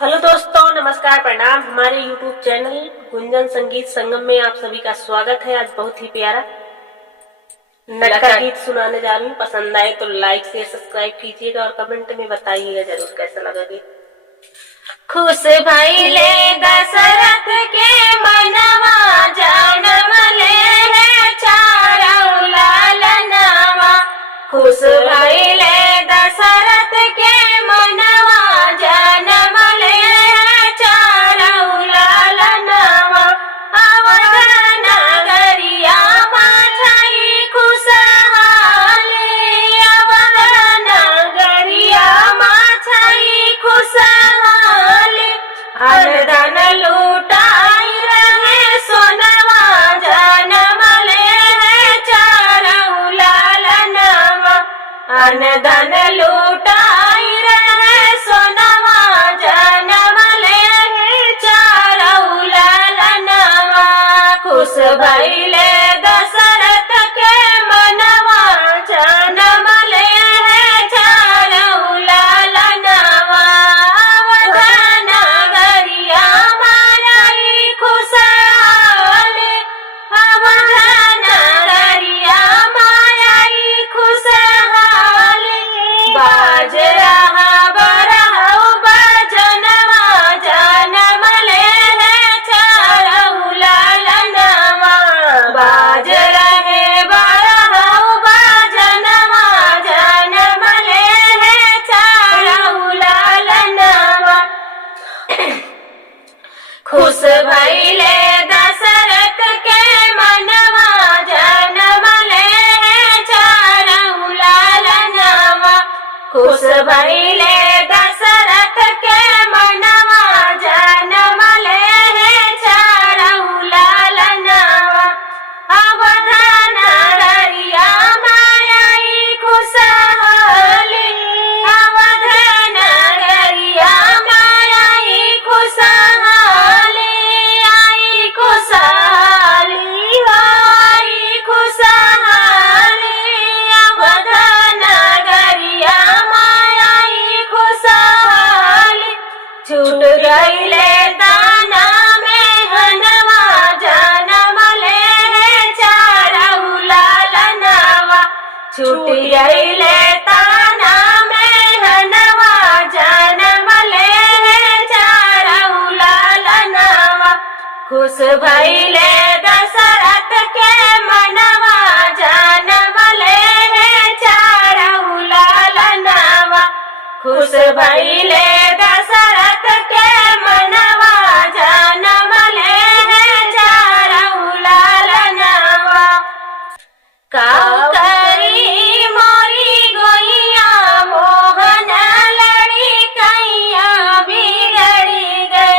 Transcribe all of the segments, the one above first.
Hello दोस्तों, नमस्कार, प्रणाम। हमारे YouTube चैनल गुंजन संगीत संगम में आप सभी का स्वागत है। आज बहुत ही प्यारा नटका गीत सुनाने जा रही हूँ। पसंद आए तो लाइक शेयर सब्सक्राइब कीजिएगा और कमेंट में बताइएगा जरूर कैसा लगा गीत। खुश भइले दशरथ के मनवा, जनम ले चारौ लालनवा। खुश भइले दशरथ के मनवा, जनम ले चारौ लालनवा। अवध नगरिया माछाई खुशहाली, अवध नगरिया माछाई खुशहाली। अनधन लूटाई रहे सोनवा, जनम ले चारौ लालनवा। अनधन लूटाई रहे सोनवा, जनम ले चारौ लालनवा। खुश भइले दशरथ के मनवा, जनम ले चारौ लालनवा। अवध नगरिया माई खुशहाली, अवध नगरिया माई खुशहाली। बाज रहा बरहु बजनवा, जनम ले चारौ लालनवा। बाज रहे बरहु बजनवा, जनम ले चारौ लालनवा। खुश भइले दशरथ के मनवा, जनम ले चारौ लालनवा। खुश भइले दशरथ के मनवा, जनम ले चारौ लालनवा। अवध नगरिया माई खुशहाली, अवध नगरिया माई खुशहाली। आई खुशहाली, आई खुशहाली। अवध नगरिया माई खुशहाली। छूट गइले दाना में हनवा, जनम ले चारौ लालनवा। छूट गइले दाना में हनवा, जनम ले चारौ लालनवा। खुश भइले दशरथ के मनवा, जनम ले चारौ लालनवा। खुश भइले दशरथ के मनवा, जनम ले चारौ लालनवा। काऊ करी मोरी गोइया, मोहन लड़ी कैया बिगड़ी गए।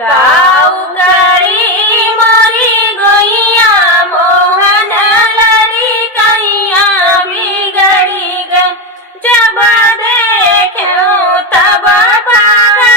काऊ करी मोरी गोइया, मोहन लड़ी कैया बिगड़ी गए। जब देखो तब भागा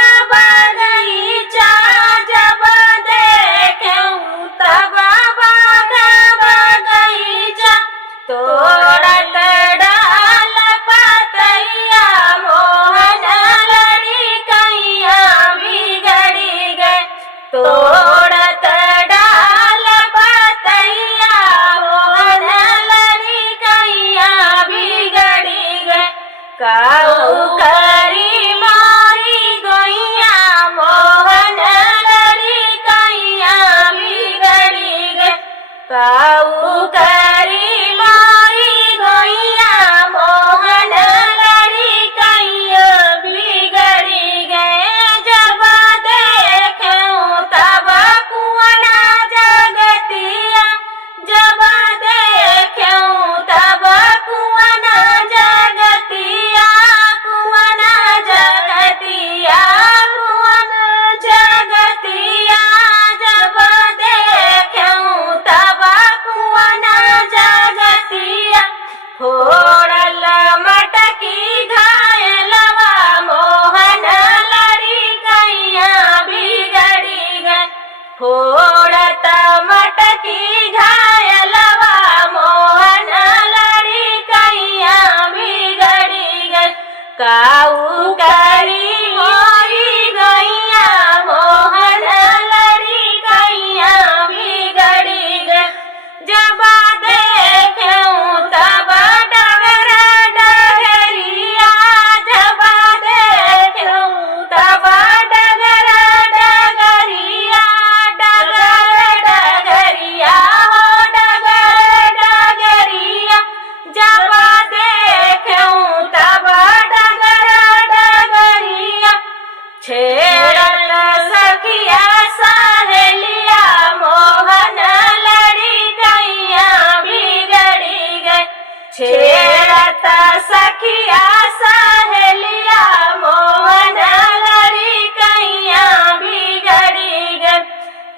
छेड़त सखिया सहेलिया मोहन लड़िकैया बिगड़ी गए। छेड़त सखिया सहेलिया मोहन लड़िकैया बिगड़ी गए।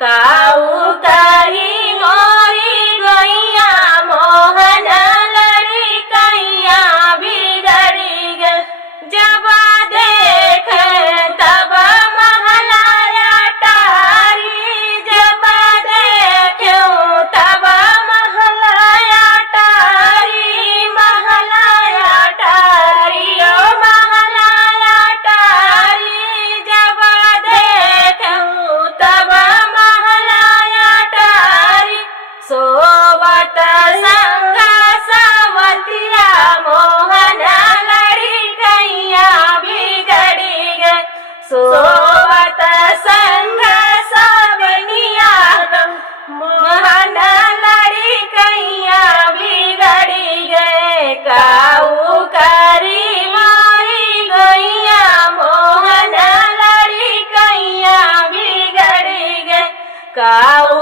काऊ कही मोरी गैया मोहन लड़िकैया बिगड़ी गए। जब देख तब महलाया टारी, जब देखूं तब महलाया टारी, महलाया टारी ओ महलाया टारी। जब देखूं तब महलाया टारी। सोवत संग सवतिया मोहन लड़िकैया बिगड़ी गए। सोवत संग सवनिया मोहन लड़िकैया बिगड़ी गए। काऊ करी मोरी गैया मोहन लड़िकैया बिगड़ी गए। काऊ